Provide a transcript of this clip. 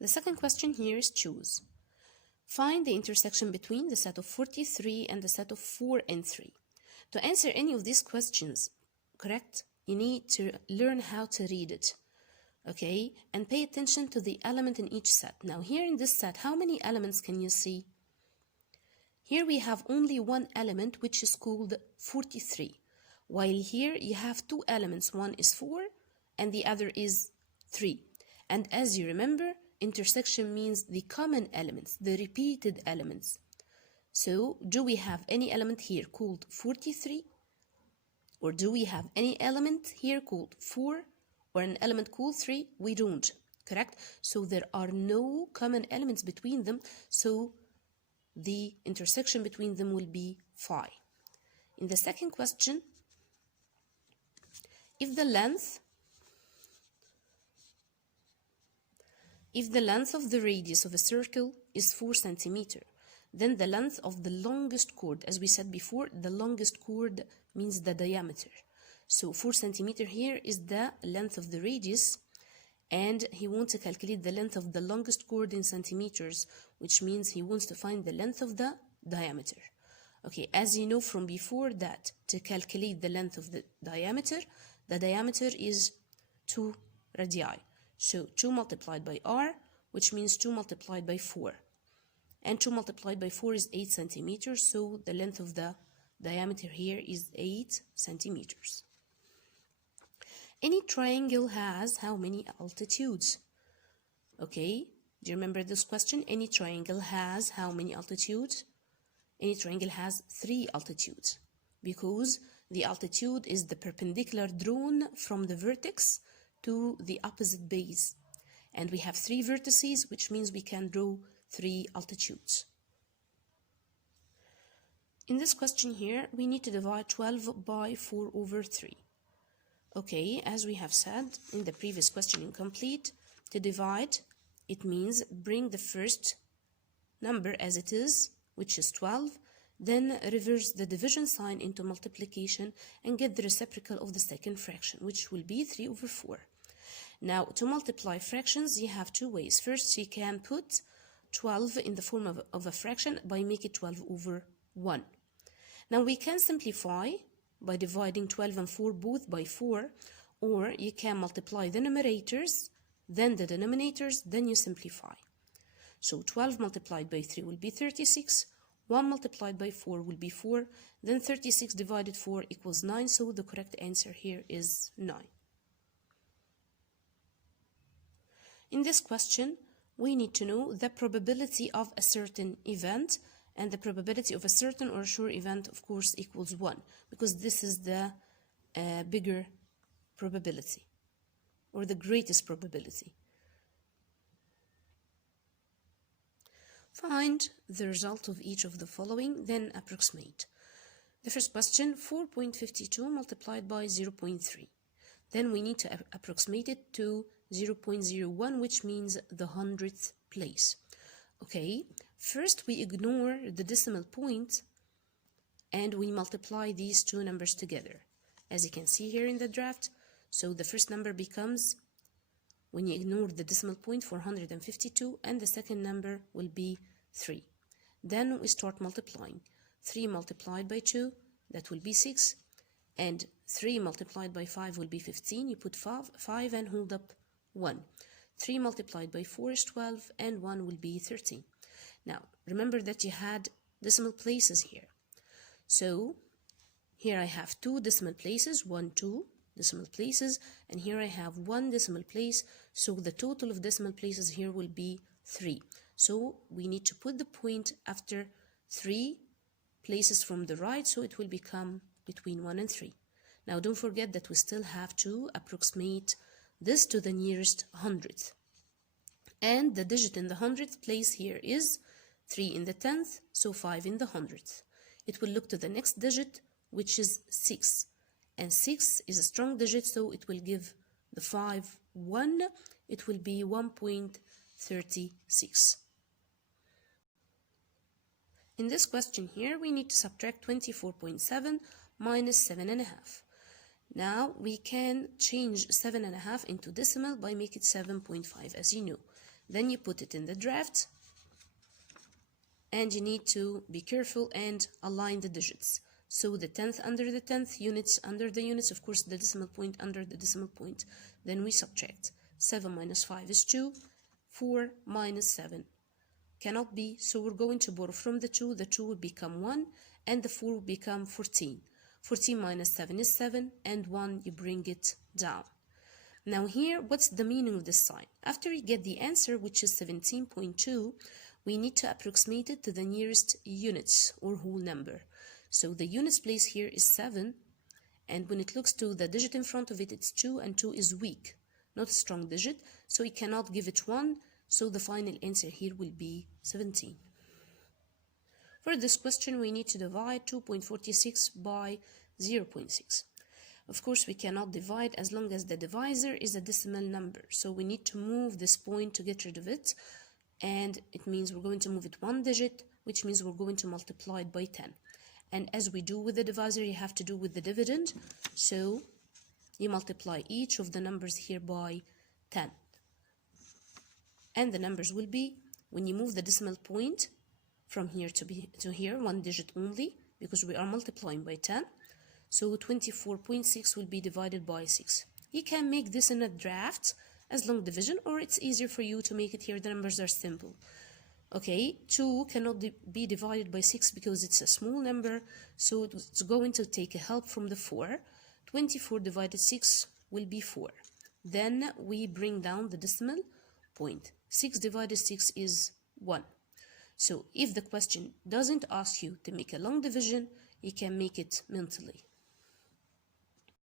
The second question here is choose. Find the intersection between the set of 43 and the set of 4 and 3. To answer any of these questions correct, you need to learn how to read it, okay? And pay attention to the element in each set. Now here in this set, how many elements can you see? Here we have only one element, which is called 43. While here you have two elements, one is 4 and the other is 3. And as you remember, intersection means the common elements, the repeated elements. So do we have any element here called 43? Or do we have any element here called 4 or an element called 3? We don't, correct? So there are no common elements between them, so the intersection between them will be phi. In the second question, if the length of the radius of a circle is 4 centimeters, then the length of the longest chord, as we said before, the longest chord means the diameter. So 4 centimeters here is the length of the radius, and he wants to calculate the length of the longest chord in centimeters, which means he wants to find the length of the diameter. Okay, as you know from before that to calculate the length of the diameter is 2 radii. So 2 multiplied by r, which means 2 multiplied by 4. And 2 multiplied by 4 is 8 centimeters, so the length of the diameter here is 8 centimeters. Any triangle has how many altitudes? Okay, do you remember this question? Any triangle has how many altitudes? Any triangle has 3 altitudes, because the altitude is the perpendicular drawn from the vertex to the opposite base. And we have 3 vertices, which means we can draw 3 altitudes. In this question here, we need to divide 12 by 4 over 3. Okay, as we have said in the previous question incomplete, to divide, it means bring the first number as it is, which is 12, then reverse the division sign into multiplication and get the reciprocal of the second fraction, which will be 3 over 4. Now, to multiply fractions, you have 2 ways. First, you can put 12 in the form of a fraction by making 12 over 1. Now, we can simplify by dividing 12 and 4 both by 4, or you can multiply the numerators, then the denominators, then you simplify. So 12 multiplied by 3 will be 36, 1 multiplied by 4 will be 4, then 36 divided 4 equals 9, so the correct answer here is 9. In this question, we need to know the probability of a certain event, and the probability of a certain or sure event, of course, equals 1, because this is the bigger probability, or the greatest probability. Find the result of each of the following, then approximate. The first question, 4.52 multiplied by 0.3. Then we need to approximate it to 0.01, which means the 100th place. Okay, first we ignore the decimal point and we multiply these two numbers together, as you can see here in the draft. So the first number becomes, when you ignore the decimal point, 452, and the second number will be 3. Then we start multiplying. 3 multiplied by 2, that will be 6, and 3 multiplied by 5 will be 15. You put 5 and hold up 1. 3 multiplied by 4 is 12, and 1 will be 13. Now, remember that you had decimal places here. So, here I have 2 decimal places, 1, 2 decimal places, and here I have 1 decimal place, so the total of decimal places here will be 3. So, we need to put the point after 3 places from the right, so it will become between 1 and 3. Now, don't forget that we still have to approximate this to the nearest hundredth. And the digit in the 100th place here is 3 in the 10th, so 5 in the 100th. It will look to the next digit, which is 6. And 6 is a strong digit, so it will give the 5 1. It will be 1.36. In this question here, we need to subtract 24.7 minus 7.5. Now, we can change 7.5 into decimal by making it 7.5, as you know. Then you put it in the draft, and you need to be careful and align the digits. So the tenth under the tenth, units under the units, of course the decimal point under the decimal point. Then we subtract. 7 minus 5 is 2, 4 minus 7 cannot be, so we're going to borrow from the 2 will become 1, and the 4 will become 14. 14 minus 7 is 7, and 1 you bring it down. Now here, what's the meaning of this sign? After you get the answer, which is 17.2, we need to approximate it to the nearest units or whole number. So the units place here is 7, and when it looks to the digit in front of it, it's 2, and 2 is weak, not a strong digit, so we cannot give it 1, so the final answer here will be 17. For this question, we need to divide 2.46 by 0.6. Of course, we cannot divide as long as the divisor is a decimal number, so we need to move this point to get rid of it, and it means we're going to move it one digit, which means we're going to multiply it by 10. And as we do with the divisor, you have to do with the dividend, so you multiply each of the numbers here by 10. And the numbers will be, when you move the decimal point from here to here, one digit only, because we are multiplying by 10, so 24.6 will be divided by 6. You can make this in a draft as long division, or it's easier for you to make it here. The numbers are simple. Okay, 2 cannot be divided by 6 because it's a small number, so it's going to take a help from the 4. 24 divided 6 will be 4. Then we bring down the decimal point. 6 divided 6 is 1. So if the question doesn't ask you to make a long division, you can make it mentally.